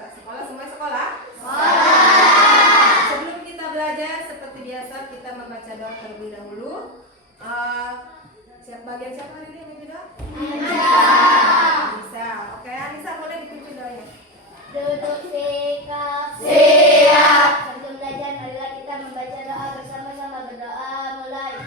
kakak sekolah semua sekolah? Sebelum kita belajar seperti biasa kita membaca doa terlebih dahulu. Bagian siapa hari ini yang membaca doa? Anissa. Oke, Anissa boleh dipimpin doanya. Duduk siap. Sebelum belajar marilah kita membaca doa bersama-sama. Berdoa mulai.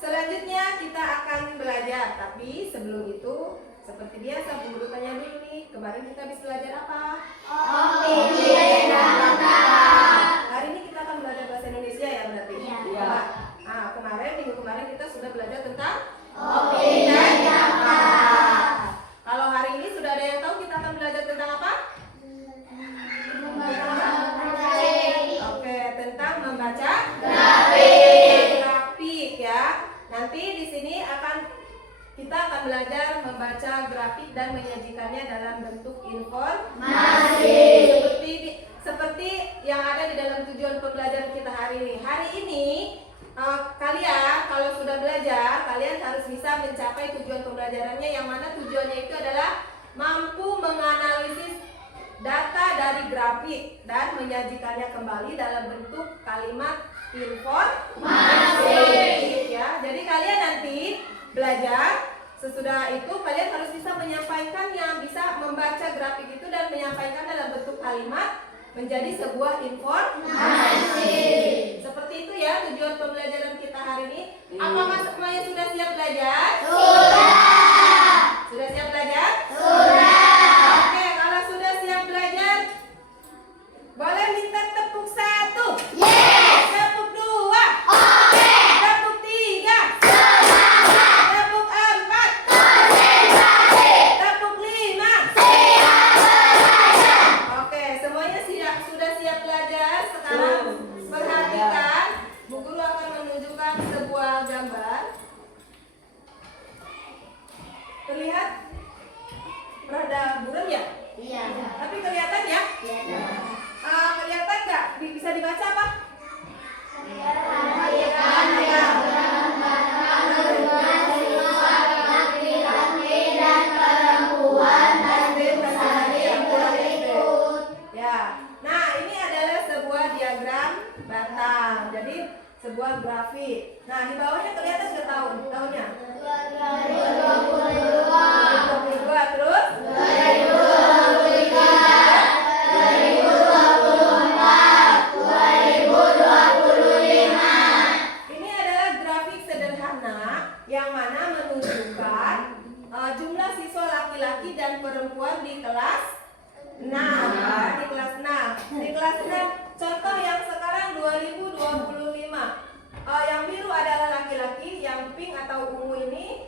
Selanjutnya kita akan belajar, tapi sebelum itu seperti biasa Bu Guru tanya dulu nih, kemarin kita habis belajar apa? Hari ini kita akan belajar bahasa Indonesia ya berarti? Iya. Nah, minggu kemarin kita sudah belajar tentang opini dan kata. Kalau hari ini sudah ada yang tahu kita akan belajar tentang apa? Oke, tentang membaca grafik ya. Nanti di sini kita akan belajar membaca grafik dan menyajikannya dalam bentuk informasi. Seperti yang ada di dalam tujuan pembelajaran kita hari ini. Hari ini kalian kalau sudah belajar, kalian harus bisa mencapai tujuan pembelajarannya, yang mana tujuannya itu adalah mampu menganalisis data dari grafik dan menyajikannya kembali dalam bentuk kalimat informasi ya. Jadi kalian nanti belajar, sesudah itu kalian harus bisa menyampaikannya, bisa membaca grafik itu dan menyampaikan dalam bentuk kalimat menjadi sebuah informasi. Seperti itu ya tujuan pembelajaran kita hari ini. Apakah semuanya sudah siap belajar? Sudah. Sudah siap belajar? Sudah. Oke, kalau sudah siap belajar, boleh minta tepuk 1. Yes. Tepuk 2. Oke. Tepuk 3. Semangat. Tepuk 4. Konsentrasi. rada buram ya? Iya. Tapi kelihatan ya? Iya. Kelihatan nggak? Bisa dibaca apa? Ya. Nah, ini adalah sebuah diagram batang. Jadi sebuah grafik. Nah, di bawahnya kelihatan sudah tahunnya. 2022 terus 2025. Ini adalah grafik sederhana yang mana menunjukkan jumlah siswa laki-laki dan perempuan di kelas 6. Di kelas 6. Di kelas 6 contoh yang sekarang 2025. Yang biru adalah laki-laki, yang pink atau ungu ini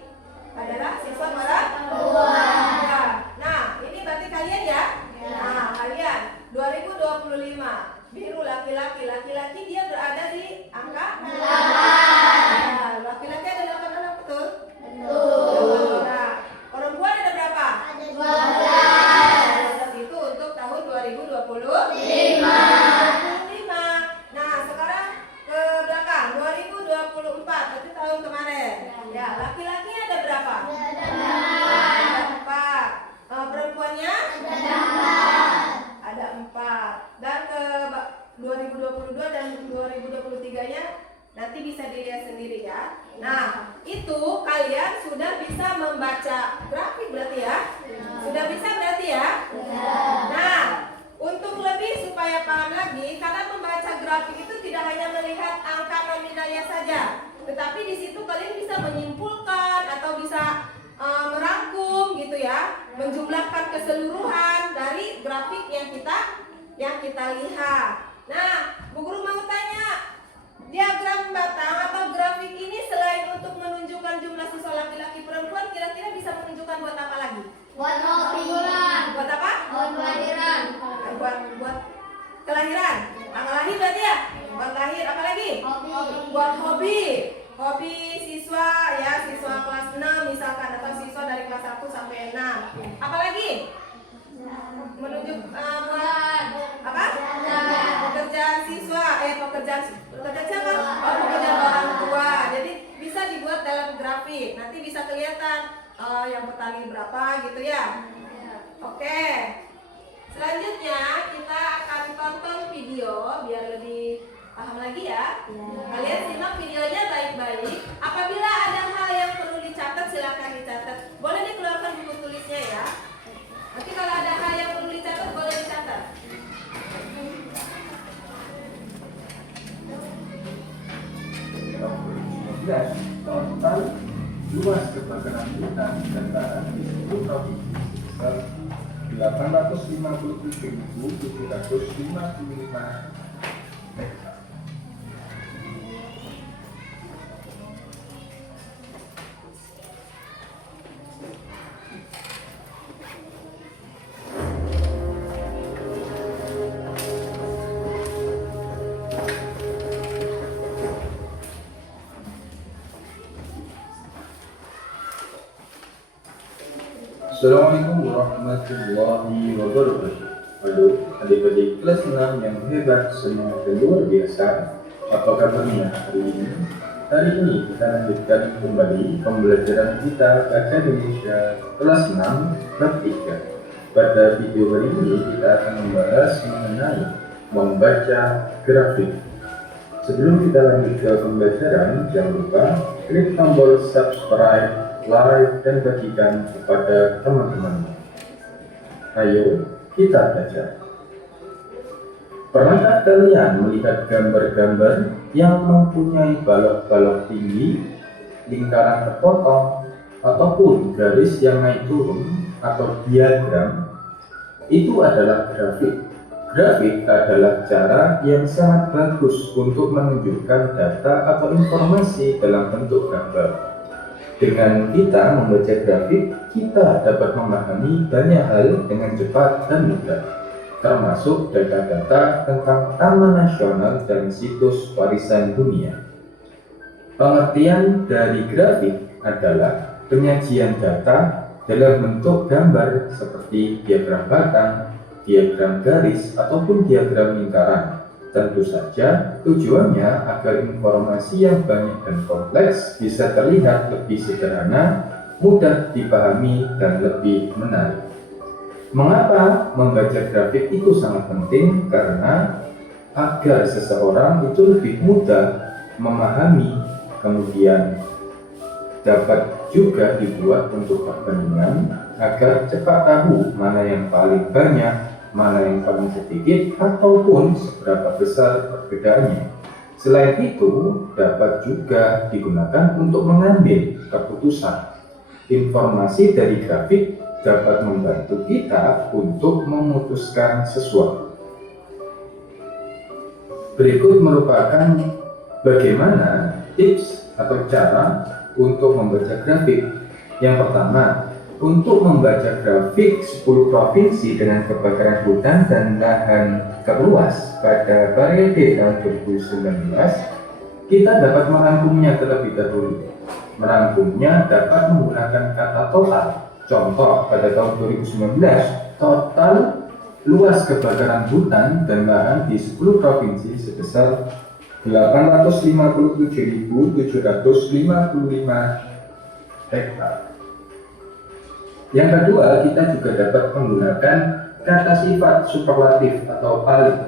adalah siswa perempuan. Nah, ini berarti kalian ya? Nah, kalian 2025. Biru laki-laki, laki-laki dia berada di angka 8. Nah, laki-laki ada 8 anak, betul? Betul. Nah, perempuan ada berapa? Ada 12. Itu untuk tahun 2025. Nah, sekarang ke belakang 2024, berarti tahun kemarin. Ya, laki-laki ada berapa? Ada 4. Perempuannya? Ada 4. Dan ke 2022 dan 2023-nya nanti bisa dilihat sendiri ya. Nah, itu kalian sudah bisa membaca grafik berarti ya? Sudah bisa berarti ya? Nah, untuk lebih supaya paham lagi, karena membaca grafik itu tidak hanya melihat angka nominalnya saja, tetapi di situ kalian bisa menyimpulkan atau bisa merangkum gitu ya, menjumlahkan keseluruhan dari grafik yang kita lihat. Nah, Bu Guru mau tanya, diagram batang atau grafik ini selain untuk menunjukkan jumlah siswa laki-laki perempuan, kira-kira bisa menunjukkan buat apa lagi? Buat hobi. Buat apa? Buat kelahiran. Buat kelahiran. Tanggal lahir berarti ya? Buat lahir, apa lagi? Hobi. Buat hobi. Hobi siswa ya, siswa kelas 6 misalkan, atau siswa dari kelas 1 sampai 6. Apa lagi? Menunjuk buat apa? Pekerjaan siswa, pekerjaan siapa? Pekerjaan orang tua. Jadi bisa dibuat dalam grafik. Nanti bisa kelihatan yang petani berapa gitu ya. Oke. Selanjutnya kita akan tonton video biar lebih paham lagi ya. Kalian simak videonya baik-baik. Apabila ada hal yang perlu dicatat, silakan dicatat. Boleh dikeluarkan buku tulisnya ya. Nanti kalau ada hal yang perlu dicatat, boleh dicatat. Total luas kebakaran hutan dan lahan di seluruh provinsi sebesar 857.755 hektar. Assalamualaikum warahmatullahi wabarakatuh. Halo adik-adik kelas 6 yang hebat, semangat dan luar biasa. Apa kabarnya hari ini? Hari ini kita lanjutkan kembali pembelajaran kita bahasa Indonesia kelas 6 bab 3. Pada video hari ini kita akan membahas mengenai membaca grafik. Sebelum kita lanjut ke pembelajaran, jangan lupa klik tombol subscribe, like, dan bagikan kepada teman-teman. Ayo kita baca. Pernahkah kalian melihat gambar-gambar yang mempunyai balok-balok tinggi, lingkaran terpotong, ataupun garis yang naik turun atau diagram? Itu adalah grafik. Grafik adalah cara yang sangat bagus untuk menunjukkan data atau informasi dalam bentuk gambar. Dengan kita membaca grafik, kita dapat memahami banyak hal dengan cepat dan mudah, termasuk data-data tentang Taman Nasional dan situs warisan dunia. Pengertian dari grafik adalah penyajian data dalam bentuk gambar seperti diagram batang, diagram garis, ataupun diagram lingkaran. Tentu saja tujuannya agar informasi yang banyak dan kompleks bisa terlihat lebih sederhana, mudah dipahami, dan lebih menarik. Mengapa membaca grafik itu sangat penting? Karena agar seseorang itu lebih mudah memahami, kemudian dapat juga dibuat untuk perbandingan agar cepat tahu mana yang paling banyak, mana yang paling sedikit, ataupun seberapa besar perbedaannya. Selain itu, dapat juga digunakan untuk mengambil keputusan. Informasi dari grafik dapat membantu kita untuk memutuskan sesuatu. Berikut merupakan bagaimana tips atau cara untuk membaca grafik. Yang pertama, untuk membaca grafik 10 provinsi dengan kebakaran hutan dan lahan terluas pada periode tahun 2019, kita dapat merangkumnya terlebih dahulu. Merangkumnya dapat menggunakan kata total. Contoh, pada tahun 2019, total luas kebakaran hutan dan lahan di 10 provinsi sebesar 857.755 hektar. Yang kedua, kita juga dapat menggunakan kata sifat superlatif atau paling.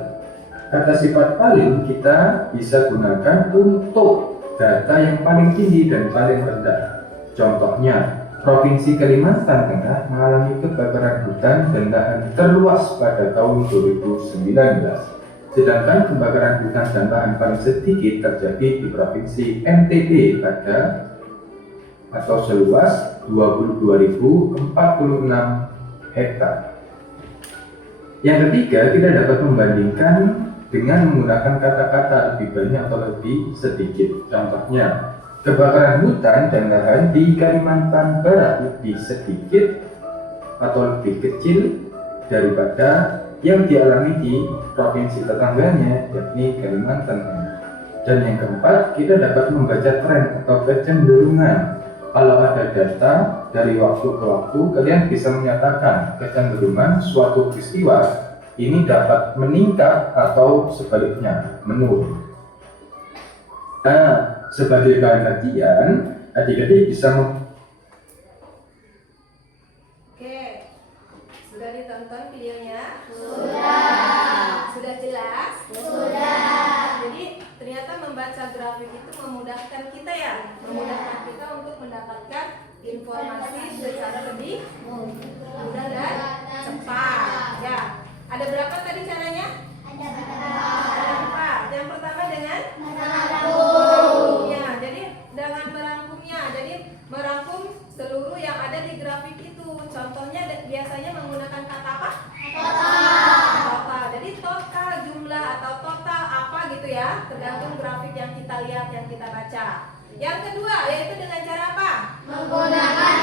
Kata sifat paling kita bisa gunakan untuk data yang paling tinggi dan paling rendah. Contohnya, Provinsi Kalimantan Tengah mengalami kebakaran hutan dan lahan terluas pada tahun 2019. Sedangkan kebakaran hutan dan lahan paling sedikit terjadi di Provinsi NTB atau seluas 22.046 hektar. Yang ketiga, kita dapat membandingkan dengan menggunakan kata-kata lebih banyak atau lebih sedikit. Contohnya, kebakaran hutan dan lahan di Kalimantan Barat lebih sedikit atau lebih kecil daripada yang dialami di provinsi tetangganya, yakni Kalimantan Tengah. Dan yang keempat, kita dapat membaca tren atau kecenderungan. Kalau ada data dari waktu ke waktu, kalian bisa menyatakan kecenderungan suatu peristiwa ini dapat meningkat atau sebaliknya menurun. Nah, sebagai bahan kajian, adik-adik bisa Oke, sudah ditonton videonya? Sudah jelas? Jadi ternyata membaca grafik itu memudahkan kita ya, memudahkan kita untuk mendapatkan informasi secara lebih mudah dan cepat. Ya, ada berapa tadi caranya? Ada empat. Yang pertama dengan merangkumnya. Jadi dengan merangkumnya, jadi merangkum seluruh yang ada di grafik itu. Contohnya biasanya menggunakan kata apa? Total. Jadi total jumlah atau total apa gitu ya, tergantung grafik yang kita lihat, yang kita baca. Yang kedua yaitu dengan cara apa? Menggunakan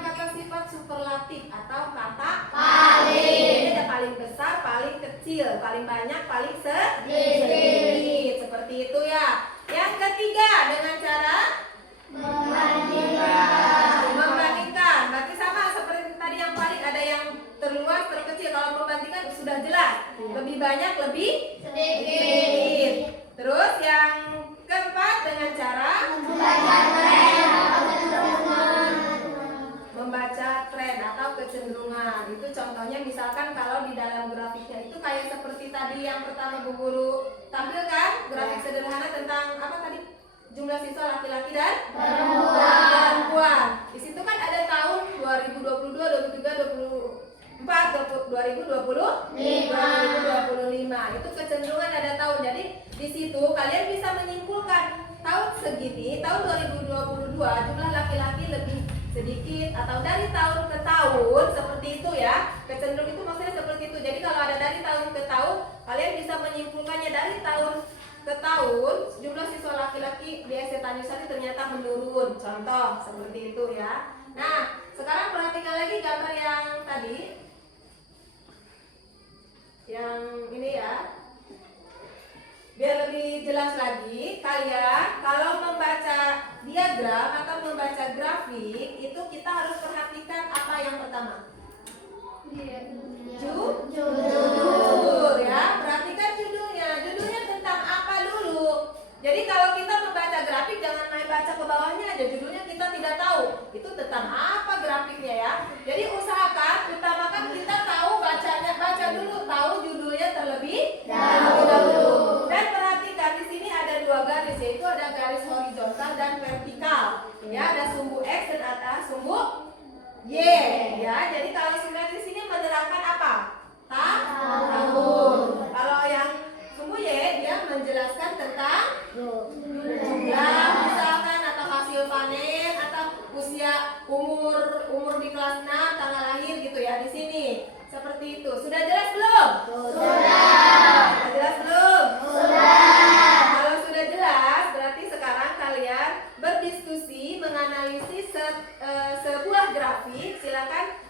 kata sifat superlatif atau kata paling. Jadi ada paling besar, paling kecil, paling banyak, paling sedikit. Seperti itu ya. Yang ketiga dengan cara membandingkan. Berarti sama seperti tadi yang paling, ada yang terluas, terkecil. Kalau membandingkan sudah jelas. Lebih banyak, lebih sedikit. Terus yang keempat dengan cara membaca tren atau kecenderungan. Itu contohnya misalkan kalau di dalam grafiknya itu kayak seperti tadi yang pertama Bu Guru tampilkan, grafik sederhana tentang apa tadi? Jumlah siswa laki-laki dan perempuan. Di situ kan ada tahun 2022, 2023, 2024, 2025. Itu kecenderungan ada tahun. Jadi di situ kalian bisa menyimpulkan tahun segini, tahun 2022 jumlah laki-laki lebih sedikit atau dari tahun ke tahun seperti itu ya. Kecenderungan itu maksudnya seperti itu. Jadi kalau ada dari tahun ke tahun, kalian bisa menyimpulkannya dari tahun ke tahun jumlah siswa laki-laki di SD Tanjungsari ternyata menurun. Contoh seperti itu ya. Nah, sekarang perhatikan lagi gambar yang tadi. Yang ini ya. Biar lebih jelas lagi, kalian kalau membaca diagram atau membaca grafik itu kita harus perhatikan apa yang pertama? Judul ya, perhatikan judulnya. Judulnya tentang apa dulu? Jadi kalau kita membaca grafik jangan main baca ke bawahnya aja, judulnya kita tidak tahu. Itu tentang apa grafiknya ya. Jadi usahakan, utamakan kita tahu bacanya, baca dulu, tahu judulnya terlebih dahulu. Dan perhatikan di sini ada dua garis, yaitu ada garis horizontal dan vertikal. Ya, ada sumbu X dan ada sumbu Y. Ya, jadi kalau sudah di sini menerangkan apa? Tahun. Kalau yang sumbu Y dia menjelaskan tentang jumlah misalkan atau hasil panen atau usia umur di kelas 6, tanggal lahir gitu ya di sini. Seperti itu. Sudah jelas belum? Sudah jelas belum? Kalau sudah jelas berarti sekarang kalian berdiskusi menganalisis sebuah grafik. Silakan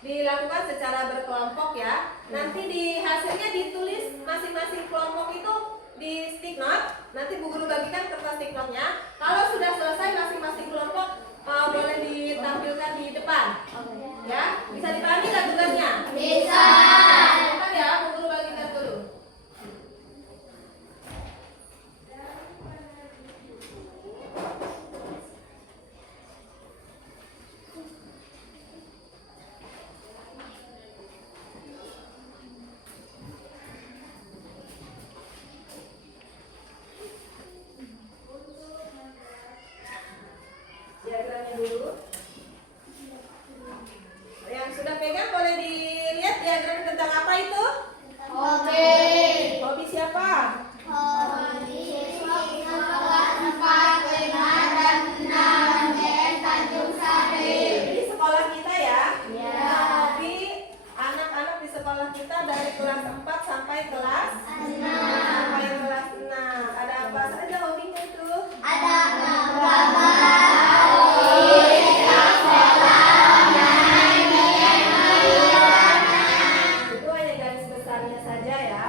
dilakukan secara berkelompok ya. Nanti di hasilnya ditulis masing-masing kelompok itu di stick note. Nanti Bu Guru bagikan kertas stick note-nya. Kalau sudah selesai masing-masing kelompok boleh ditampilkan di depan. Ya, bisa dipahami nggak tugasnya? Bisa. Depan ya, Bu Guru bagikan dulu. Diagramnya dulu. Yang sudah pegang boleh dilihat diagram tentang apa itu? Hobi siapa? Jadi sekolah kita ya. Hobi anak-anak di sekolah kita dari kelas 4 sampai kelas 6. Ada apa saja hobinya itu? Itu hanya garis besarnya saja ya.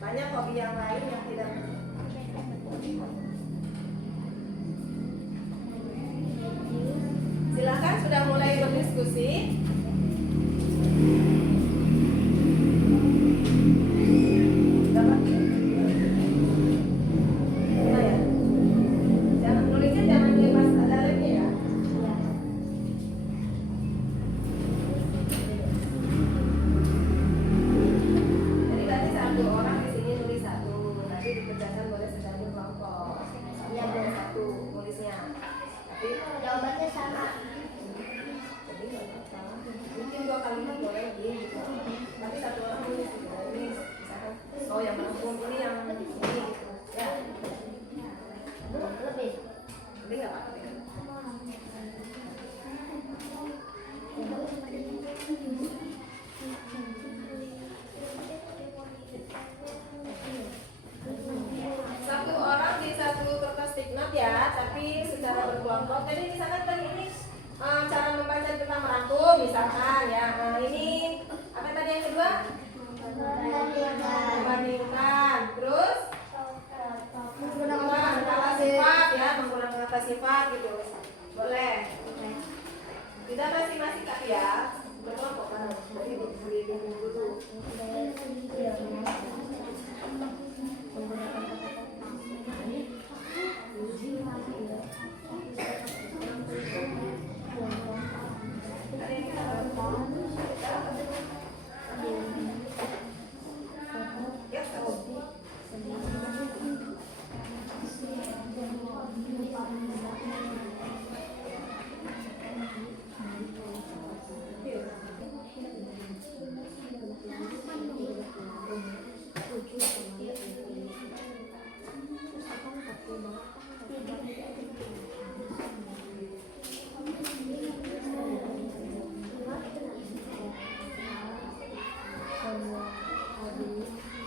Banyak hobi yang lain yang tidak. Silakan sudah mulai berdiskusi. Dapat? Mana ya? Jangan nulisnya jangan lepas dalamnya ya. Jadi berarti satu orang di sini nulis satu, nanti dikerjakan boleh secara berkelompok. Iya, boleh satu nulisnya. Tapi Jawabannya sama. jadi nggak apa-apa. Mungkin 2 kalimat boleh gitu. Nanti satu orang nulis gitu. Ini misalkan, oh yang merangkum ini yang ini gitu. Ya, Lebih. jadi nggak apa-apa ya. Satu orang di satu kertas stick note ya, tapi secara berkelompok. Jadi misalkan tadi ini cara membaca tentang merangkum misalkan ya. Ini apa tadi yang kedua? Membandingkan. Terus menggunakan kata sifat ya, menggunakan kata sifat gitu. Boleh. Tidak masing-masing tapi ya berkelompok kan. Jadi di dulu. Ya,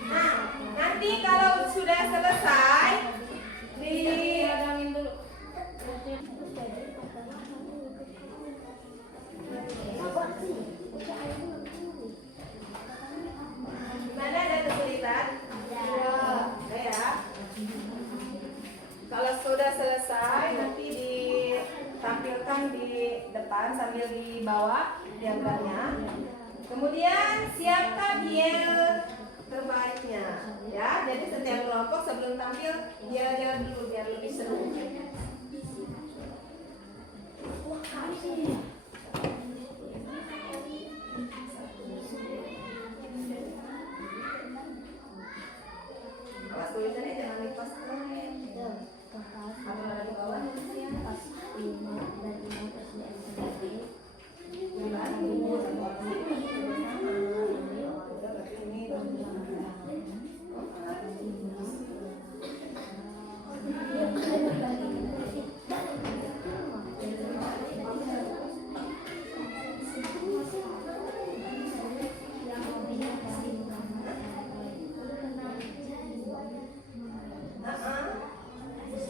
Nah, nanti kalau sudah selesai diadangin dulu. Mana ada kesulitan? kan sambil dibawa diagramnya. Kemudian siapkan yel terbaiknya, ya. Jadi setiap kelompok sebelum tampil yel dulu biar lebih seru. Awas tulisannya jangan dipas kalau ada di bawah nulisnya.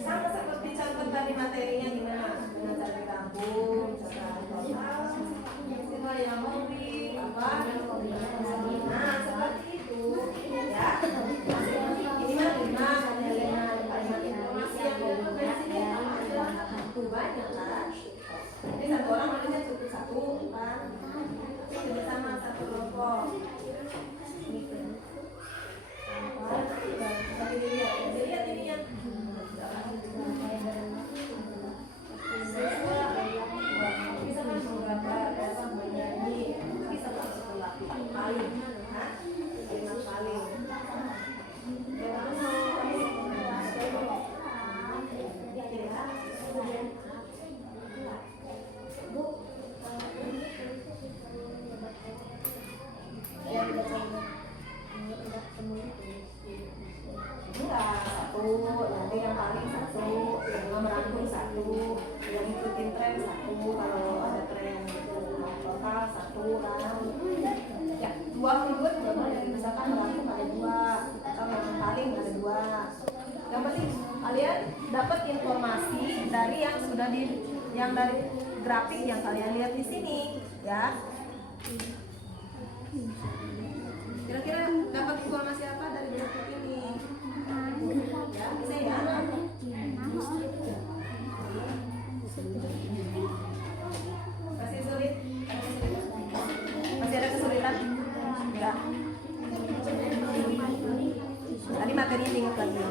Sama seperti contoh tadi materinya gimana? Dengan cara dirangkum, cara total, semua yang mobil, apa? Nah, seperti itu, ya. Ini mah 5 kalimat informasi yang dokumentasinya itu banyak kan? Jadi satu orang nulisnya cukup satu, kan? Jadi sama satu kelompok. Tapi dilihat ini yang bisa kan menggambar, menyanyi, bisa masuk paling, kalimat paling. Enggak, satu, nanti yang paling satu, yang merangkum satu, yang ikutin tren satu, kalau ada tren gitu, total satu kan. Ya, 2 figur juga boleh, misalkan merangkum ada 2, atau yang paling ada 2. Yang penting kalian dapat informasi dari yang sudah yang dari grafik yang kalian lihat di sini, ya. Kira-kira dapat informasi apa dari grafik ini? Ya, bisa ya. Masih sulit? Masih ada kesulitan? Enggak. Tadi materinya diingat lagi.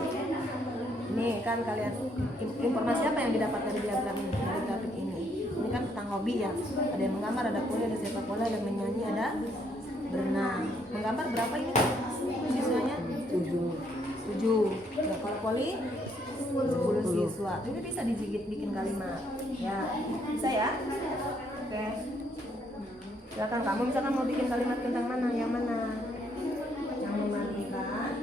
Ini kan kalian informasi apa yang didapat dari diagram ini, dari grafik ini? Ini kan tentang hobi ya. Ada yang menggambar, ada kuliah, ada sepak bola, ada menyanyi, ada berenang. Menggambar berapa ini siswanya? 7. Ya, kalau poli 10 siswa. Ini bisa digigit bikin kalimat. Ya, bisa ya? Oke. Silakan kamu misalkan mau bikin kalimat tentang mana? Yang mana? Yang memandikan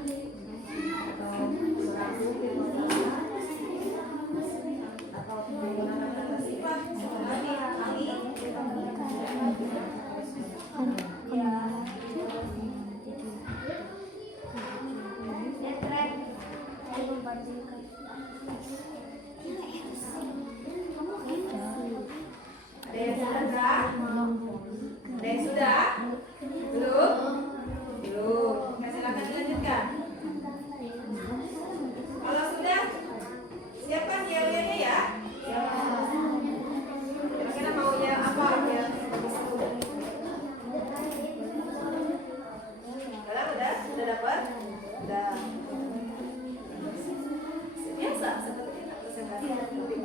atau merangkum atau menggunakan kata sifat lagi Ada yang sudah? Ada yang sudah? Belum? Belum. Ya, silakan dilanjutkan. Kalau sudah, siapkan yel-yelnya ya. Kira-kira mau yel apa ya? Kalian udah dapat? Udah. Biasa seperti presentasi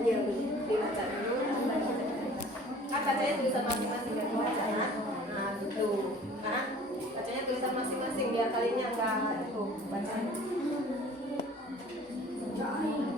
yel dibaca dulu. Kan bacanya tulisan masing-masing ya, bacaan. Nah, gitu. Kan? Bacanya tulisan masing-masing biar kalinya enggak itu bacanya. Jangan matiin.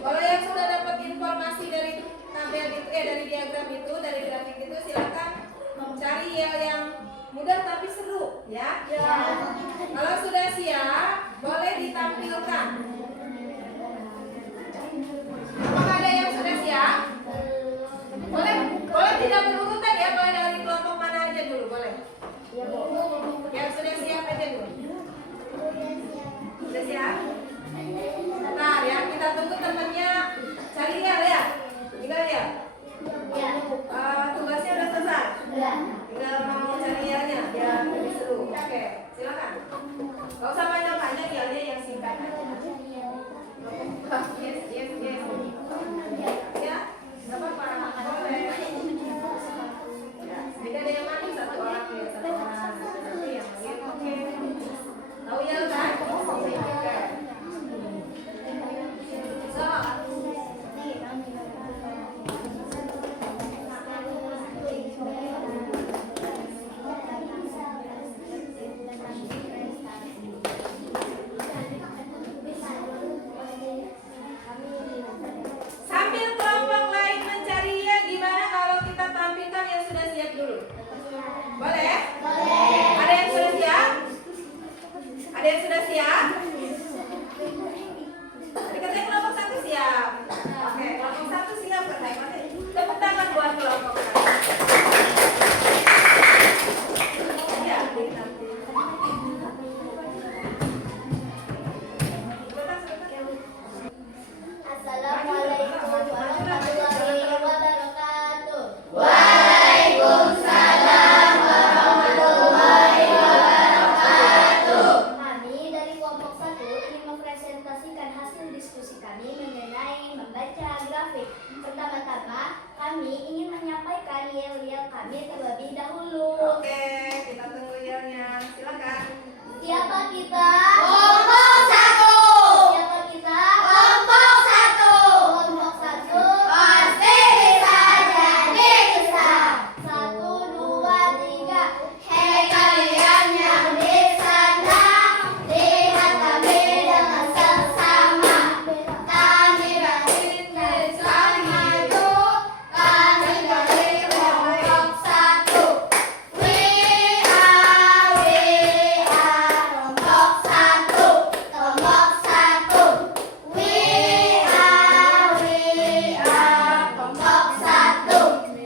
Kalau yang sudah kami terlebih dahulu. Oke, kita tunggu yelnya. Silakan. Siapa kita? Kelompok 1. Siapa kita? Kelompok 1. Kelompok 1 pasti bisa jadi besar. 1, 2, 3. Hei kalian yang di sana, lihat kami dengan seksama. Kami dari bersama itu, kami dari kelompok 1. We are kelompok 1. Kelompok 1. We are kelompok 1.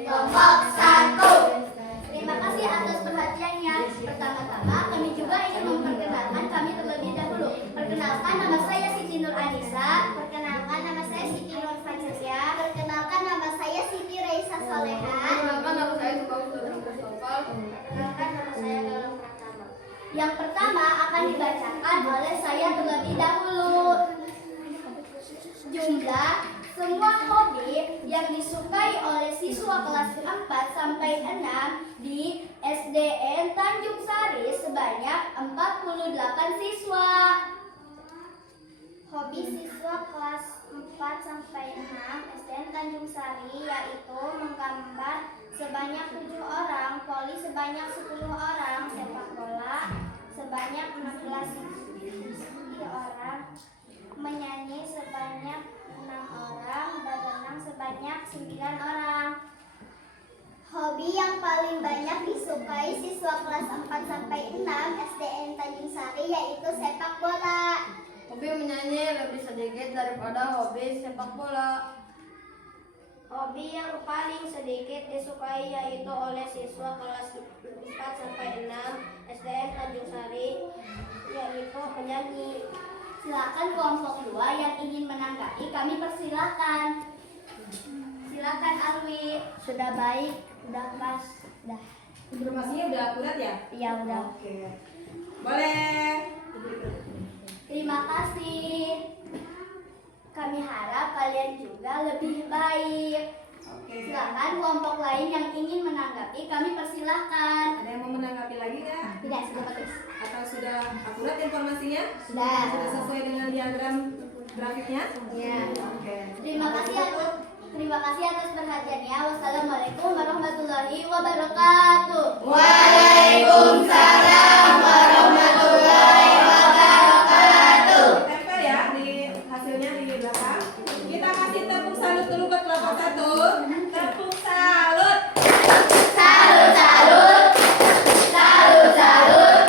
Kelompok 1. Terima kasih atas perhatiannya. Pertama-tama kami juga ingin memperkenalkan kami terlebih dahulu. Perkenalkan, nama saya Siti Nur Anissa. Perkenalkan, nama saya Siti Nur Francesca. Perkenalkan, nama saya Siti Raisa Soleha. Perkenalkan, nama saya Subang Christopher. Perkenalkan, nama saya Galang Pratama. Yang pertama akan dibacakan oleh saya terlebih dahulu. Jumlah semua hobi yang disukai oleh siswa kelas 4 sampai 6 di SDN Tanjung Sari sebanyak 48 siswa. Hobi siswa kelas 4 sampai 6 SDN Tanjung Sari yaitu menggambar sebanyak 7 orang, voli sebanyak 10 orang, sepak bola sebanyak 16 orang, menyanyi sebanyak 6 orang, berenang sebanyak 9 orang. Hobi yang paling banyak disukai siswa kelas 4 sampai 6 SDN Tanjung Sari yaitu sepak bola. Hobi menyanyi lebih sedikit daripada hobi sepak bola. Hobi yang paling sedikit disukai yaitu oleh siswa kelas 4 sampai 6 SDN Tanjung Sari yaitu menyanyi. Silakan kelompok 2 yang ingin menanggapi, kami persilakan. Silakan Alwi. Sudah baik, udah pas, udah. Informasinya udah akurat ya? Iya udah. Oke. Boleh. Terima kasih. Kami harap kalian juga lebih baik. Oke. Silakan kelompok lain yang ingin menanggapi, kami persilahkan. Ada yang mau menanggapi lagi nggak? Tidak, sudah bagus. Atau sudah akurat informasinya? Sudah. Sudah sesuai dengan diagram grafiknya? Ya. Oke. Terima kasih atas perhatiannya. Wassalamualaikum warahmatullahi wabarakatuh. Waalaikumsalam warahmatullahi wabarakatuh. Tempel ya di hasilnya di belakang. Kita kasih tepuk salut dulu buat kelompok 1. Tepuk salut. Salut, salut. Salut, salut.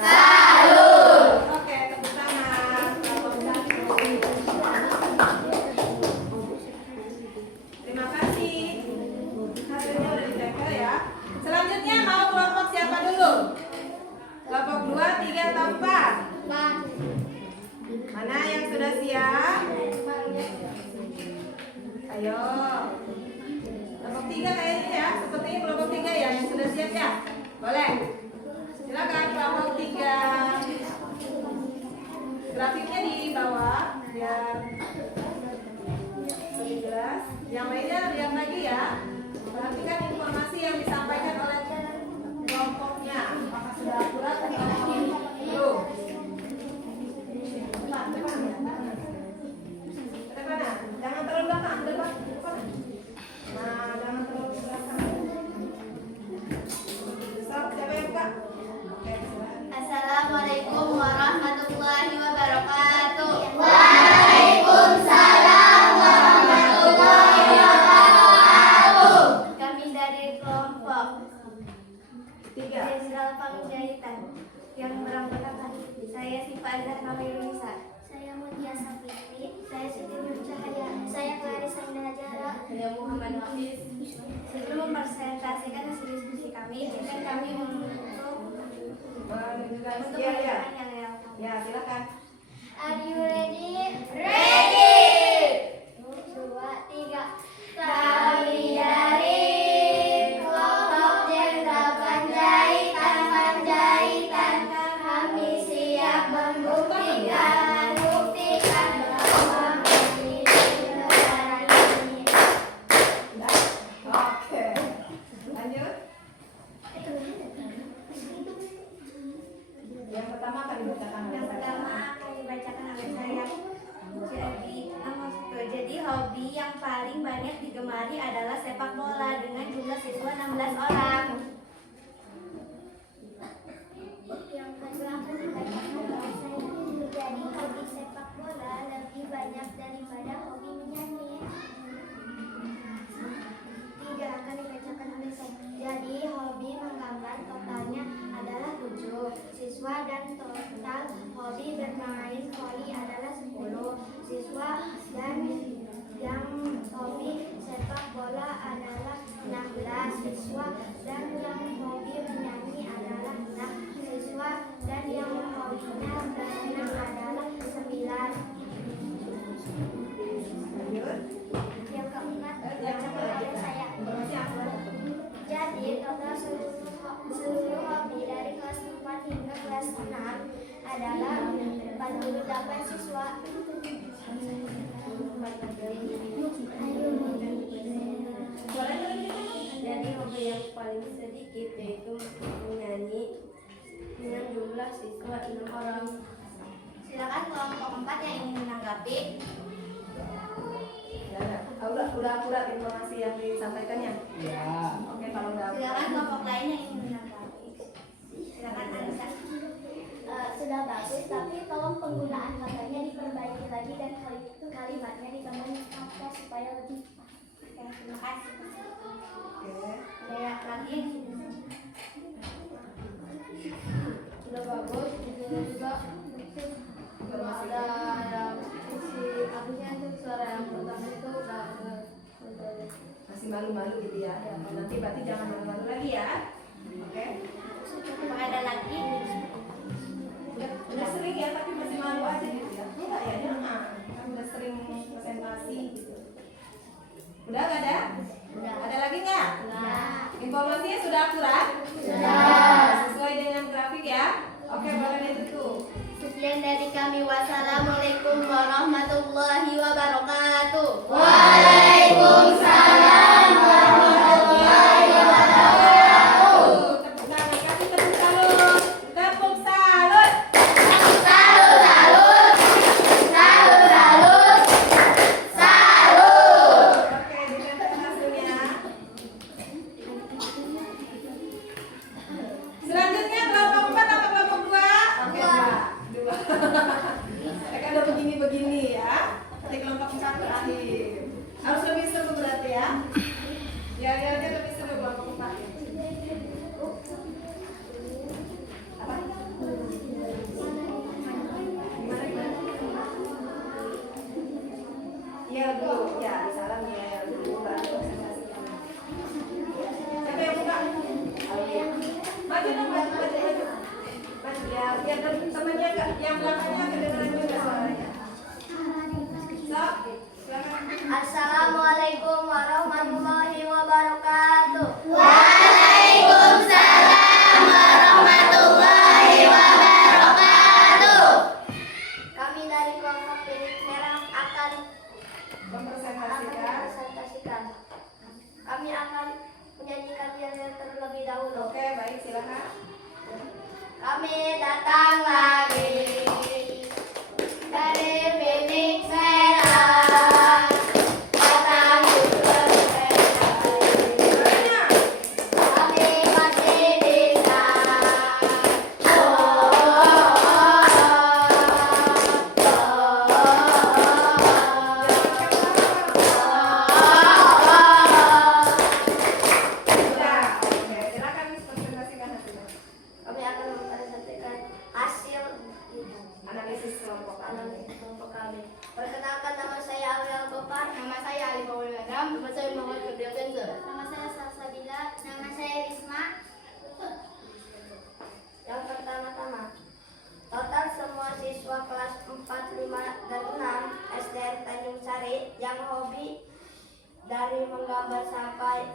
Salut. Oke, tepuk tangan. Kelompok 1. Terima kasih. Hasilnya udah ditempel ya. Selanjutnya mau kelompok siapa dulu? Kelompok 2, 3, atau 4? Mana yang sudah siap? Ayo. Kelompok 3 kayaknya ya. Sepertinya kelompok 3 ya yang sudah siap ya. Boleh. Silakan kelompok 3. Grafiknya di bawah biar lebih jelas. Yang lainnya lihat lagi ya. Perhatikan informasi yang disampaikan oleh kelompoknya. Apakah sudah akurat atau belum? Depan. Jangan terlalu belakang. Depan. Nah, jangan terlalu belakang. Stop. Siapa yang buka? Oke, silakan. Assalamualaikum warahmatullahi wabarakatuh. Waalaikumsalam warahmatullahi wabarakatuh. Kami dari kelompok 3. Jenderal Pangjaitan yang beranggotakan saya Sifazah Namirunisa. Saya Mutia Safitri. Saya Siti Nur Cahaya. Saya Clarissa Najara. Saya Muhammad Hafiz. Sebelum mempresentasikan hasil diskusi kami, izinkan kami untuk Menjelaskan ya. menyampaikan yang relevan. Ya, silakan. Are you ready? menggambar totalnya adalah 7 siswa dan total hobi bermain voli adalah 10 siswa dan yang hobi sepak bola adalah 16 siswa dan yang hobi menyanyi adalah 6 siswa dan yang hobinya berenang adalah 9. Yang keempat, baca pelajaran saya. Jadi total seluruh hobi dari kelas 4 hingga kelas 6 adalah 48 siswa. Jadi hobi yang paling sedikit yaitu menyanyi dengan jumlah siswa 6 orang. Silakan kelompok 4 yang ingin menanggapi. Udah akurat informasi yang disampaikannya? Ya. Oke, kalau udah Silakan kelompok lain yang ingin menanggapi. Silakan Anissa. Sudah bagus, tapi tolong penggunaan katanya diperbaiki lagi dan kalimatnya ditambahin kata supaya lebih pas. Oke, terima kasih. Oke. Ada lagi? Sudah bagus, judulnya juga cuma ada yang isi artinya itu suara yang pertama itu udah Masih malu-malu gitu ya? Nanti berarti jangan malu-malu lagi ya. Oke. Ada lagi? Udah sering ya, tapi masih malu aja gitu ya? Enggak ya, jangan. Kan udah sering presentasi gitu. Udah nggak ada? Udah. Ada lagi nggak? Udah. Informasinya sudah akurat? Sudah. Sesuai dengan grafik ya? Oke, boleh ditutup. Sekian dari kami. Wassalamualaikum warahmatullahi wabarakatuh. Waalaikumsalam warahmatullahi wabarakatuh. Tepuk tangan, kasih tepuk salut. Tepuk salut. Oke, ditempel hasilnya. Selanjutnya kelompok 4 apa kelompok 2? Oke, 2. Mereka ada begini-begini ya. Nanti kelompok 4 terakhir. Harus lebih seru berarti ya. Biar dia lebih seru kelompok 4. Apa? Iya dulu, ya salam ya dulu baru presentasinya. Siapa yang buka? Maju dong, maju. Maju ya, biar temennya yang belakangnya kedengeran juga suaranya. Sok, silakan. Assalamualaikum warahmatullahi wabarakatuh. Kami dari kelompok Pinik Merah akan Mempresentasikan. Kami akan menyanyikan yang terlebih dahulu. Oke, baik, silakan. Kami datang lagi dari Pinik Merah, datang juga Suaranya. kami masih di sana. Sudah, oke, silakan presentasikan hasilnya. Kami akan mempresentasikan hasil Analisis kelompok analisis kelompok kami. Perkenalkan, nama saya Aurel Gopar. Nama saya Ali Paul Adam, nama saya Muhammad Gabriel Tenzer. Nama saya Salsabila. Nama saya Risma. Yang pertama-tama, total semua siswa kelas 4, 5, dan 6 SDN Tanjung Sari yang hobi dari menggambar sampai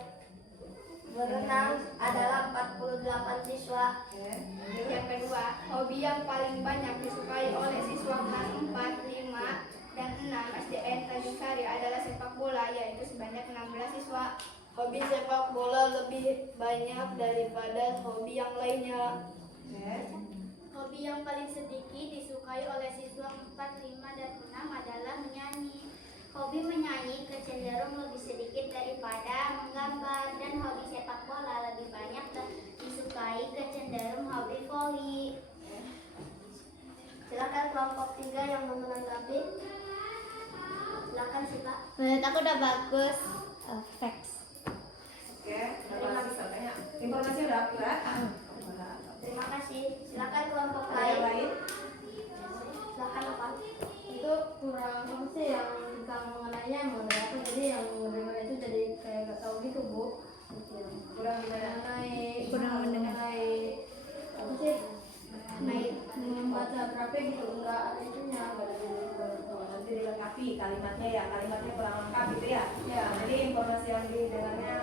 berenang adalah 48 siswa. Yang kedua, hobi yang paling banyak disukai oleh siswa kelas 4, 5, dan 6 SDN Tanjung Sari adalah sepak bola, yaitu sebanyak 16 siswa. Hobi sepak bola lebih banyak daripada hobi yang lainnya. Hobi yang paling sedikit disukai oleh siswa 4, 5, dan 6 adalah menyanyi. Hobi menyanyi cenderung lebih sedikit daripada menggambar, dan hobi sepak bola lebih banyak disukai cenderung hobi voli. Silakan kelompok 3 yang mau menanggapi. Silakan sih Pak. Menurut aku udah bagus. Facts. Oke, terima kasih. Informasi udah berat. Terima kasih. Silakan kelompok Ada yang lain. lain? Silakan apa? Itu kurang apa sih yang tentang mengenainya mengenai apa, jadi yang mendengar itu jadi kayak nggak tahu gitu Bu. Kurang gimana? mengenai apa sih, membaca grafik gitu, enggak ada itunya, enggak ada Nanti dilengkapi kalimatnya ya, kalimatnya kurang lengkap gitu ya. Ya. Jadi informasi yang didengarnya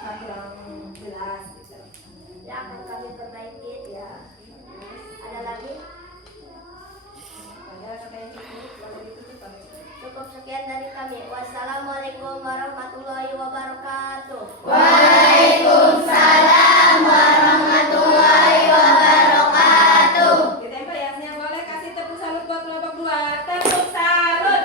kurang jelas gitu. Ya akan kami perbaiki. Ya. Ada lagi? Ada katanya cukup, kalau gitu cepat. Cukup sekian dari kami. Wassalamualaikum warahmatullahi wabarakatuh. Ditempel ya, yang boleh kasih tepuk salut buat kelompok 2. Tepuk salut.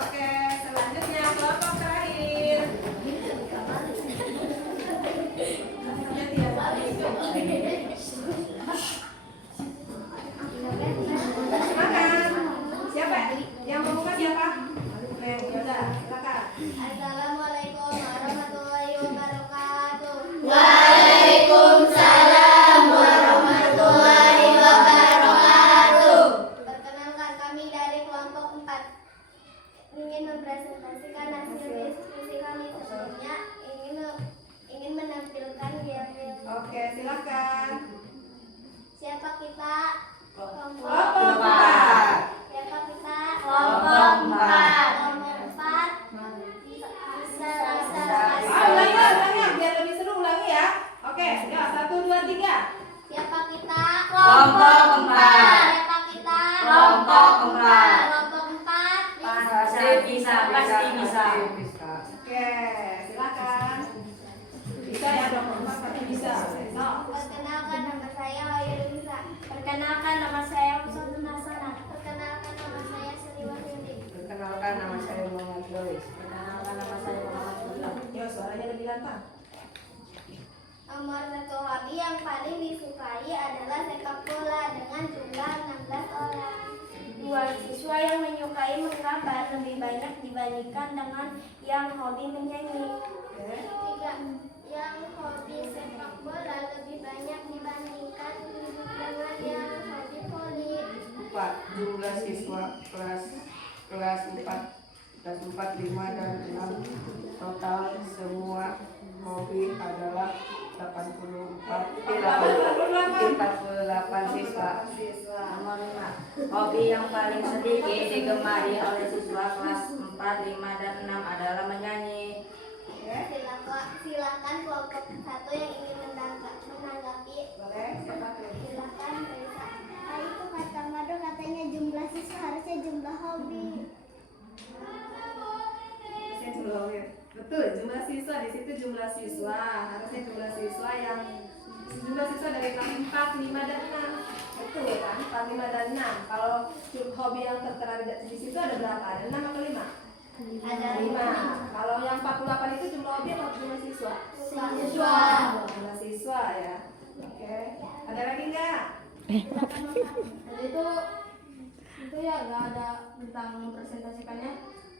Oke, selanjutnya kelompok terakhir. Silakan. Siapa? Yang mau buka siapa? Oke, yaudah, silakan. Assalamualaikum warahmatullahi wabarakatuh. Perkenalkan, kami dari kelompok 4 ingin mempresentasikan hasil diskusi kami sebelumnya, ingin menampilkan dialog. Oke, silakan. Siapa kita? Kelompok 4. Siapa kita? Kelompok 4. Nomor 4. Bisa. Ulangi, biar lebih seru ulangi ya. Oke, ya 1, 2, 3. Siapa kita? Kelompok 4. Siapa kita? Kelompok 4. Kelompok 4. Pasti bisa. Oke, silakan. Bisa ya dong, pasti bisa. So, Perkenalkan, nama saya Hoyrunisa. Perkenalkan, nama saya Pusat Nasana. Perkenalkan, nama saya Sri Wahyudi. Perkenalkan, nama saya Muhammad Lois. Perkenalkan, nama saya Muhammad Abdullah. yo suaranya lebih lantang. Nomor 1 hobi yang paling disukai adalah sepak bola dengan jumlah 16 orang. 2 siswa yang menyukai menggambar lebih banyak dibandingkan dengan yang hobi menyanyi. Oke. 3 yang hobi sepak bola lebih banyak dibandingkan dengan yang hobi voli. 4. Jumlah siswa kelas 4, 5, dan 6. Total semua hobi adalah 48 siswa. Nomor 5. Hobi yang paling sedikit digemari oleh siswa kelas 4, 5, dan 6 adalah menyanyi. Silakan kelompok 1 yang ingin menanggapi. Boleh, siapa tuh? Silakan Reza. Itu kata Mado, katanya jumlah siswa harusnya jumlah hobi. Harusnya jumlah hobi. Betul, jumlah siswa di situ jumlah siswa. Harusnya jumlah siswa yang jumlah siswa dari kelas 4, 5, dan 6. Betul kan? 4, 5, dan 6. Kalau hobi yang tertera di situ ada berapa? Ada 6 atau 5? Ada 5. Kalau yang 48 itu jumlah hobi atau jumlah siswa? siswa. Jumlah siswa ya. Oke. Ada lagi nggak? Jadi itu ya nggak ada tentang mempresentasikannya,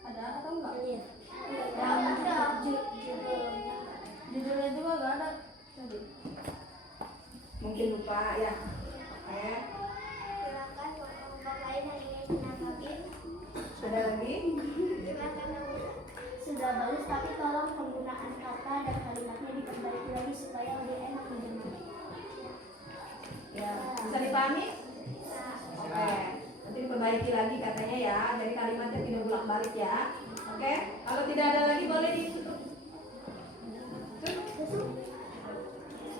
ada atau enggak? Yang ada judulnya. Judulnya juga nggak ada tadi. Mungkin lupa ya. Oke. Silakan kelompok lain yang ingin menanggapi. Ada lagi? Silakan. Sudah bagus, tapi tolong penggunaan kata dan kalimatnya diperbaiki lagi supaya lebih enak didengar. Ya. Bisa dipahami? Oke. Nanti diperbaiki lagi katanya ya. Jadi kalimatnya tidak bolak-balik ya. Oke. Kalau tidak ada lagi boleh ditutup.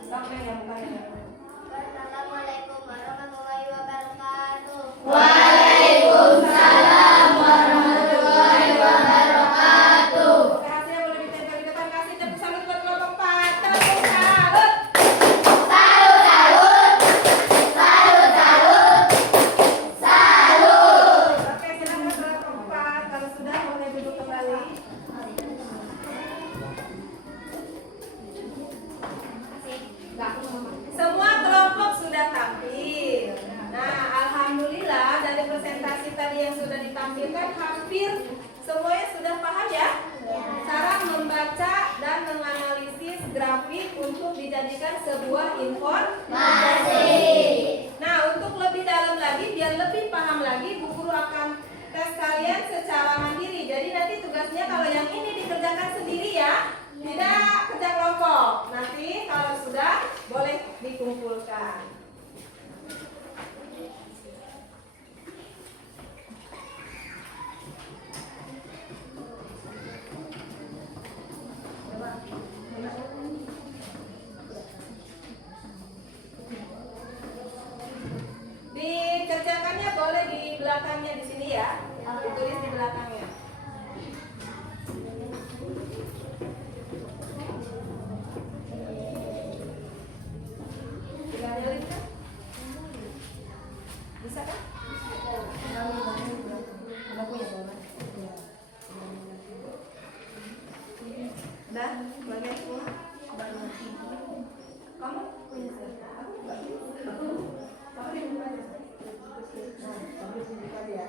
Sampai yang mukanya. Assalamualaikum warahmatullahi wabarakatuh. Oke, hasilnya boleh ditempel di depan. Kasih tepuk salut buat kelompok 4. Tepuk salut. Oke, silakan kelompok 4. Kalau sudah boleh duduk kembali. Sebelum yang sudah ditampilkan hampir semuanya sudah paham ya? Cara membaca dan menganalisis grafik untuk dijadikan sebuah informasi. Nah, untuk lebih dalam lagi, biar lebih paham lagi, Bu Guru akan tes kalian secara mandiri. Jadi nanti tugasnya kalau yang ini dikerjakan sendiri ya, tidak kerja kelompok. Nanti kalau sudah boleh dikumpulkan. Dikerjakannya boleh di belakangnya di sini ya. Ditulis di belakangnya. Tinggal nyalin kan? Bisa kan? Udah, banyak semua. Kamu punya siapa? Aku nggak bisa. Kamu di rumah aja. Nah, kamu di sini tadi ya.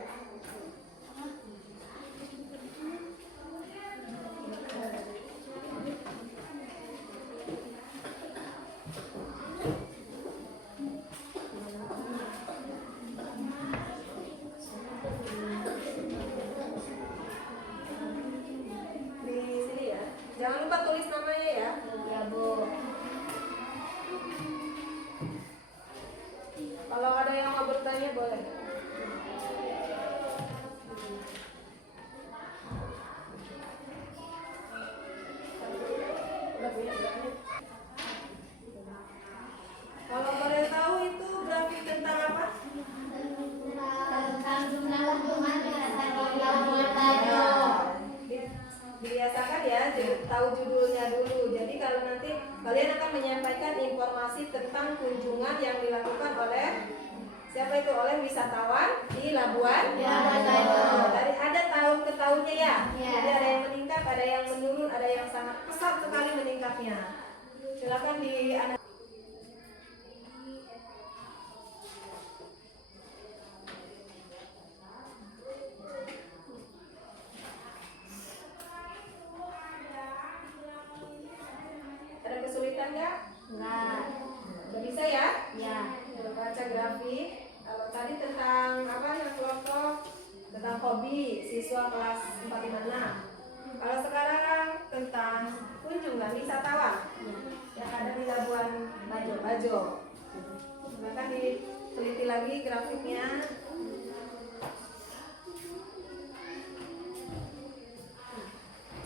Di sini ya. Jangan lupa tulis namanya ya. Ya, Bu. Kalau ada yang mau bertanya boleh. Kalau boleh tahu itu grafik tentang apa? Tentang jumlah lingkungan yang tadi Biasakan ya, tahu judulnya dulu. Jadi kalau nanti kalian akan menyampaikan informasi tentang kunjungan yang dilakukan oleh siapa itu? Oleh wisatawan di Labuan. Dari ada tahun ke tahunnya ya. Jadi ada yang meningkat, ada yang menurun, ada yang sangat pesat sekali meningkatnya. Silakan di ada kesulitan nggak? Enggak. Udah bisa ya? Ya. Baca grafik. Kalau tadi tentang apa yang kelompok, tentang hobi siswa kelas 456. Kalau sekarang tentang kunjungan wisatawan yang ada di Labuan Bajo. Silakan diteliti lagi grafiknya.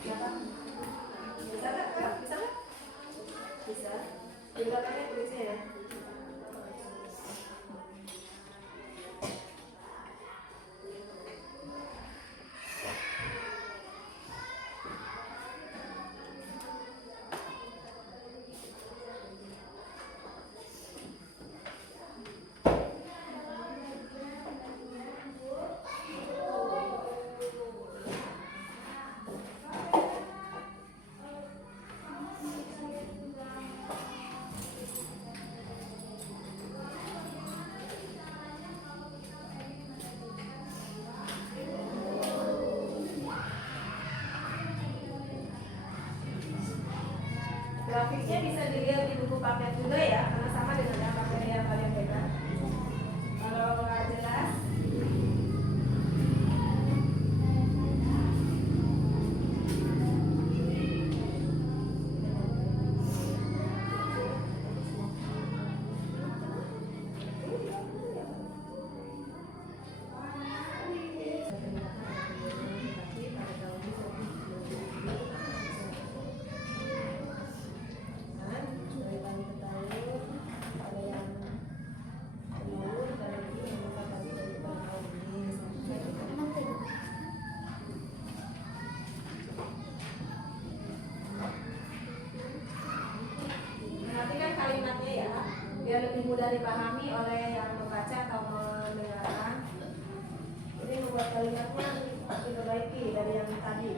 Bisa nggak? Kak? Bisa nggak? Bisa. Di belakangnya tulisnya ya. Grafiknya bisa dilihat di buku paket juga ya, karena sama dengan yang materi yang kalian pegang. Kalau nggak jelas, perhatikan kalimatnya ya, biar lebih mudah dipahami oleh yang membaca atau mendengarkan. Jadi membuat kalimatnya diperbaiki dari yang tadi.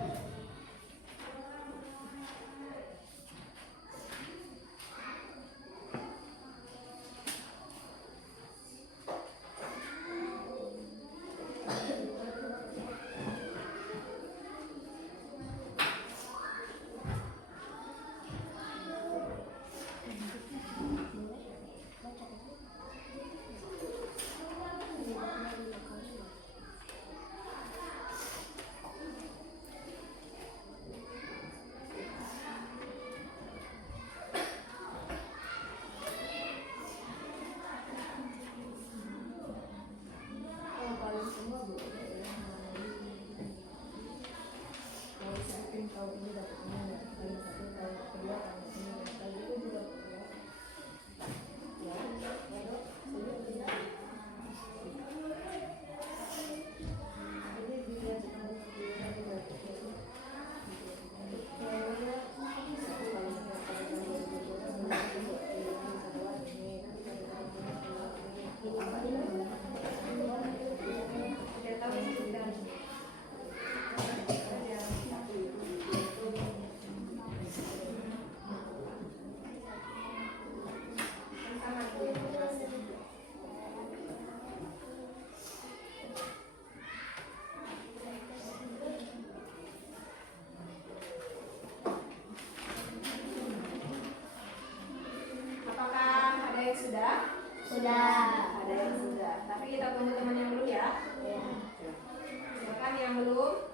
belum?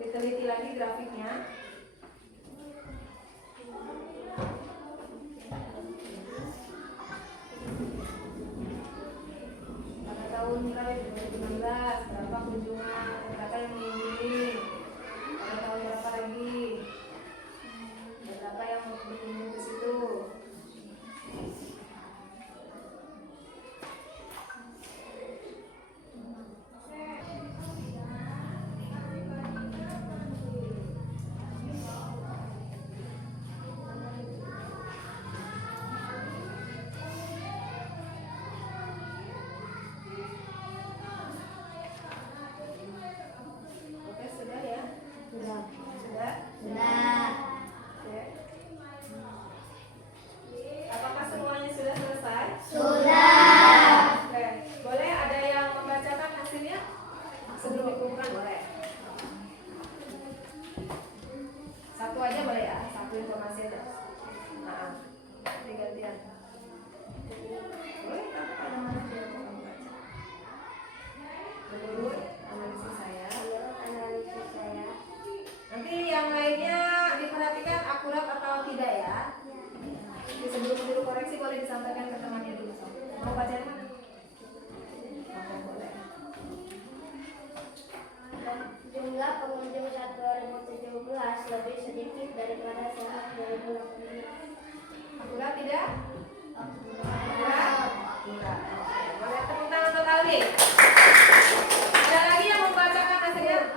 Diteliti lagi grafiknya. Pada tahun 2016 berapa kunjungan, berapa yang mengunjungi, pada tahun berapa lagi, berapa yang berkunjung ke situ. Oke, sudah ya? Sudah. Sudah? Sudah. Oke. Apakah semuanya sudah selesai? Sudah. Oke. Boleh ada yang membacakan hasilnya? Sebelum dikumpulkan boleh. Satu aja boleh ya? Satu informasi aja. Nah, ini gantian. Boleh, tapi pada mana dia mau membaca? Menurut analisis saya. Analisis saya. Nanti yang lainnya diperhatikan akurat atau tidak ya. Jadi sebelum guru koreksi boleh disampaikan ke temannya dulu. Mau baca yang mana? Oke, boleh. Jumlah pengunjung saat 2017 lebih sedikit daripada saat 2018. Akurat tidak? Akurat? Akurat. Oke, boleh tepuk tangan untuk Aldi. Ada lagi yang membacakan hasilnya?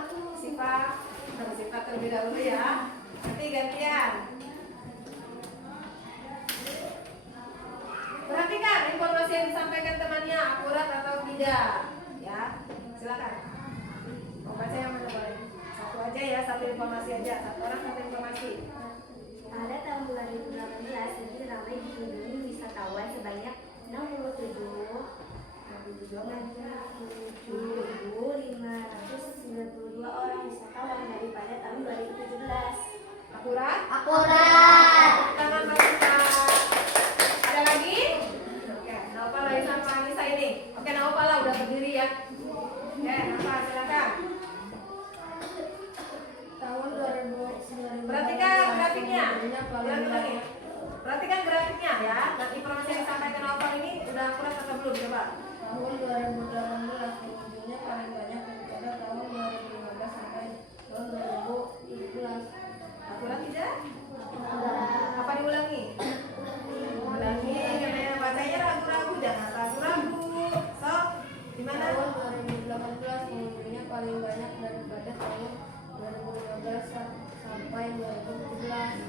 Sifat terlebih dahulu ya. Nanti gantian. Perhatikan informasi yang disampaikan temannya akurat atau tidak. Ya, silakan. Mau baca yang mana boleh? Satu aja ya, satu informasi aja. Satu orang satu informasi. Pada tahun 2018, lebih ramai dikunjungi wisatawan sebanyak 67.592 orang wisatawan daripada tahun 2017. Akurat? Akurat. Tangan Mbak. Ada lagi? Oke, Naufal lagi sama Anissa ini. Oke, Naufal udah berdiri ya. Oke, Naufal silakan. Tahun 2019. Perhatikan grafiknya. Ulangi. Perhatikan grafiknya ya. Dan informasi yang disampaikan Naufal ini udah akurat atau belum? Coba. Tahun 2018 pengunjungnya paling banyak daripada tahun 2015 sampai tahun 2017. Akurat tidak? Apa diulangi? Ulangi, karena bacanya ragu-ragu, jangan ragu-ragu. So, gimana? Tahun 2018 pengunjungnya paling banyak daripada tahun 2015 sampai 2017.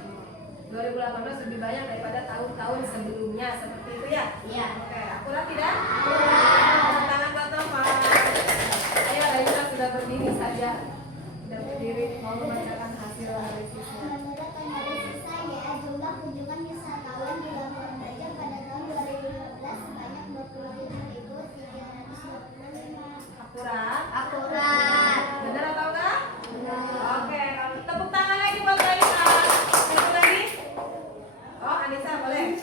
2018 lebih banyak daripada tahun-tahun sebelumnya, seperti itu ya? Iya. Oke, akurat tidak? Akurat. Tangan buat Naufal. Ayo, Laisa sudah berdiri saja. Sudah berdiri, mau membacakan hasil analisisnya. Menurut analisis saya, jumlah kunjungan wisatawan di Labuan Bajo pada tahun 2015 sebanyak 25.325. Akurat? Akurat. Benar atau enggak? Benar. Oke, kalau tepuk tangan lagi buat Laisa. Satu lagi. Oh, Anissa boleh.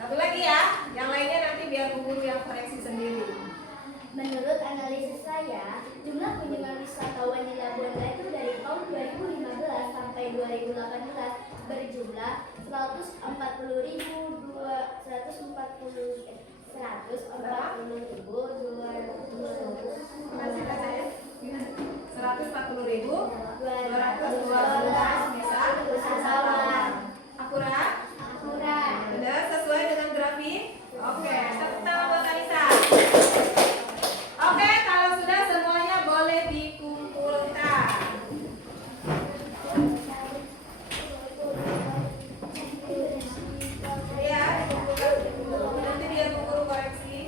Satu lagi ya. Yang lainnya nanti biar Bu Guru yang koreksi sendiri. Menurut analisis saya, jumlah kunjungan wisatawan di Labuan Bajo dari tahun 2015 sampai 2018 berjumlah 140.212 wisatawan. Akurat? Akurat. Benar, sesuai dengan grafik? Oke, tepuk tangan buat Anissa. Oke, kalau sudah semuanya boleh dikumpulkan. Ya, dikumpulkan. Nanti biar Bu Guru koreksi.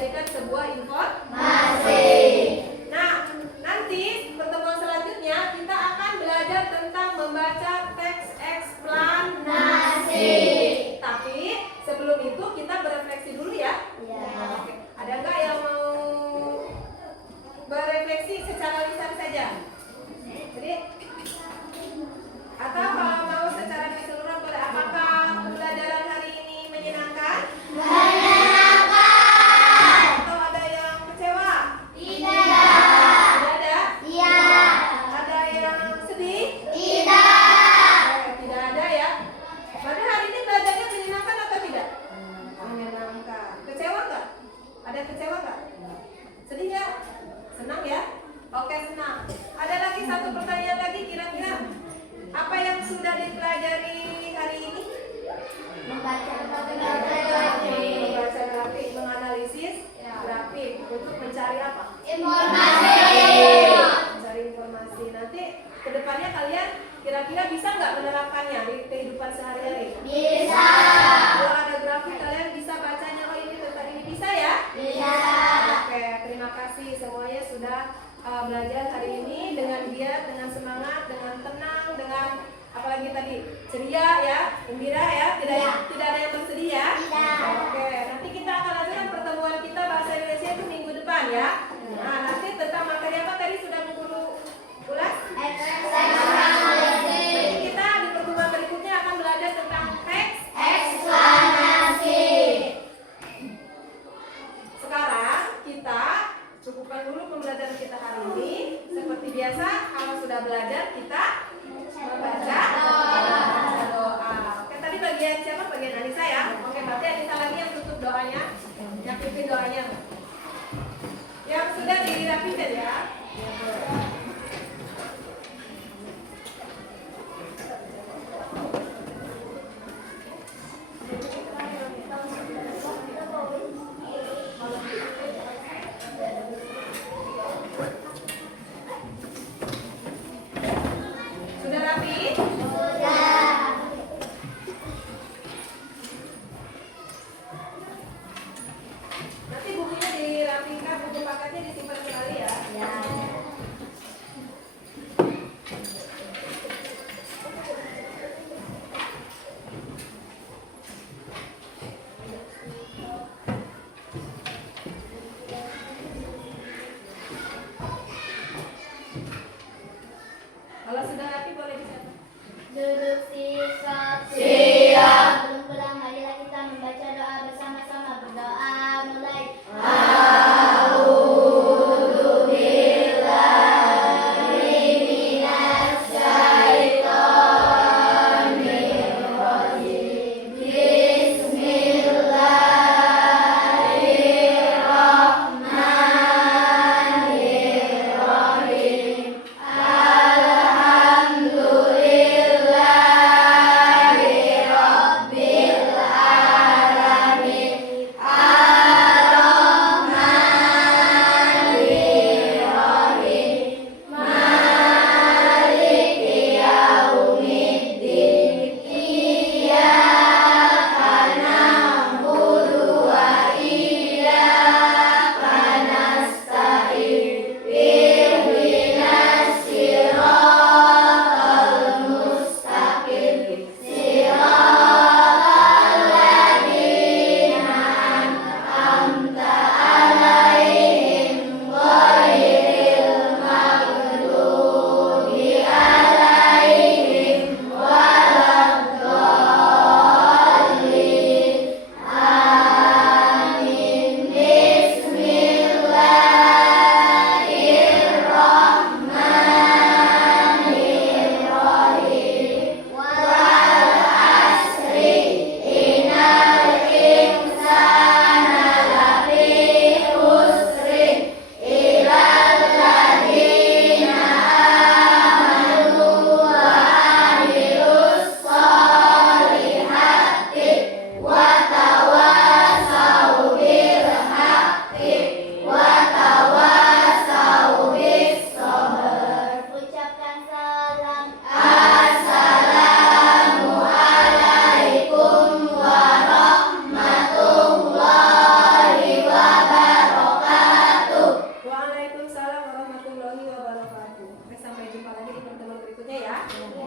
dijadikan sebuah informasi. Nah, nanti pertemuan selanjutnya kita akan belajar tentang membaca teks eksplanasi. Tapi sebelum itu kita berefleksi dulu ya. Oke. Ada nggak yang mau berefleksi secara lisan saja? Jadi atau kalau mau secara keseluruhan boleh. Apakah pembelajaran hari ini menyenangkan? Atau ada yang kecewa? Tidak ada? Ada yang sedih? Tidak ada ya. Berarti hari ini belajarnya menyenangkan atau tidak? Menyenangkan. Kecewa nggak? Ada yang kecewa nggak? Sedih ya? Senang ya? Oke, senang. Ada lagi satu pertanyaan lagi kira-kira apa yang sudah dipelajari hari ini? Membaca grafik, menganalisis grafik untuk mencari apa? Mencari informasi. Nanti kedepannya kalian kira-kira bisa nggak menerapkannya di kehidupan sehari-hari? Bisa. Kalau ada grafik kalian bisa bacanya, oh ini tentang ini, bisa ya? Bisa. Oke, terima kasih semuanya sudah belajar hari ini dengan giat, dengan semangat, dengan tenang, dengan apalagi tadi ceria ya, gembira ya, tidak ada yang bersedih ya. Oke, nanti kita akan lanjutkan pertemuan kita bahasa Indonesia itu minggu depan ya. Nah, nanti tentang materi apa tadi sudah guru ulas? Nanti kita di pertemuan berikutnya akan belajar tentang teks eksplanasi. Sekarang kita cukupkan dulu pembelajaran kita hari ini. Seperti biasa, kalau sudah belajar kita membaca doa. Oke, tadi bagian siapa? Bagian Anissa ya. Oke, berarti Anissa lagi yang tutup doanya, yang pimpin doanya. Yang sudah dirapikan ya. Sudah rapi? Nanti bukunya dirapikan, buku paketnya disimpan sekali ya. Kalau sudah rapi boleh dicatat. Duduk siap. Belum marilah kita membaca doa bersama-sama. Berdoa mulai. Alhamdulillah. ya.